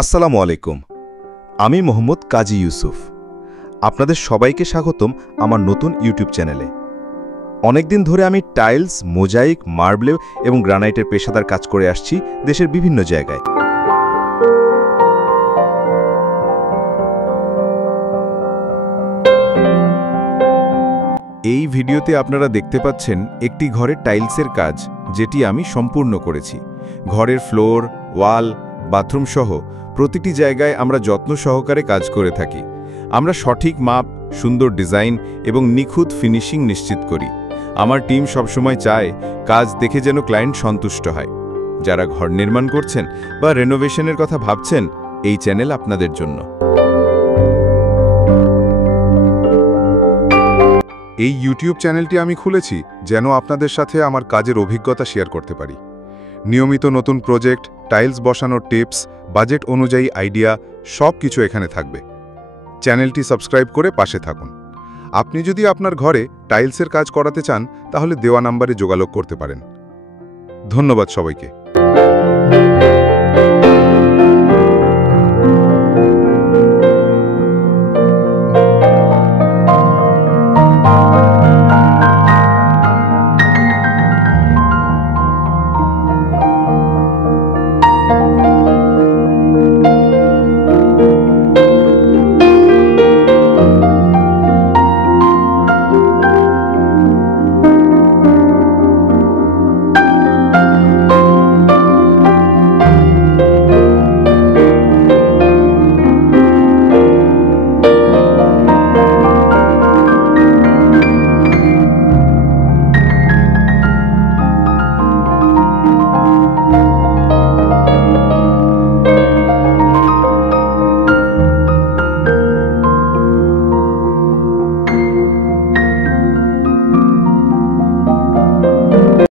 আসসালামু আলাইকুম। আমি মোহাম্মদ কাজী ইউসুফ। আপনাদের সবাইকে স্বাগতম আমার নতুন ইউটিউব চ্যানেলে। অনেকদিন ধরে আমি টাইলস, মোজাইক, মার্বেল এবং গ্রানাইটের পেশাদার কাজ করে আসছি দেশের বিভিন্ন জায়গায়। এই ভিডিওতে আপনারা দেখতে পাচ্ছেন একটি ঘরের টাইলসের কাজ, যেটি আমি সম্পূর্ণ করেছি। ঘরের ফ্লোর, ওয়াল, বাথরুম সহ প্রতিটি জায়গায় আমরা যত্ন সহকারে কাজ করে থাকি। আমরা সঠিক মাপ, সুন্দর ডিজাইন এবং নিখুঁত ফিনিশিং নিশ্চিত করি। আমার টিম সবসময় চায় কাজ দেখে যেন ক্লায়েন্ট সন্তুষ্ট হয়। যারা ঘর নির্মাণ করছেন বা রেনোভেশনের কথা ভাবছেন, এই চ্যানেল আপনাদের জন্য। এই ইউটিউব চ্যানেলটি আমি খুলেছি যেন আপনাদের সাথে আমার কাজের অভিজ্ঞতা শেয়ার করতে পারি। নিয়মিত নতুন প্রজেক্ট, টাইলস বসানোর টিপস, বাজেট অনুযায়ী আইডিয়া সব কিছু এখানে থাকবে। চ্যানেলটি সাবস্ক্রাইব করে পাশে থাকুন। আপনি যদি আপনার ঘরে টাইলসের কাজ করাতে চান তাহলে দেওয়া নাম্বারে যোগাযোগ করতে পারেন। ধন্যবাদ সবাইকে।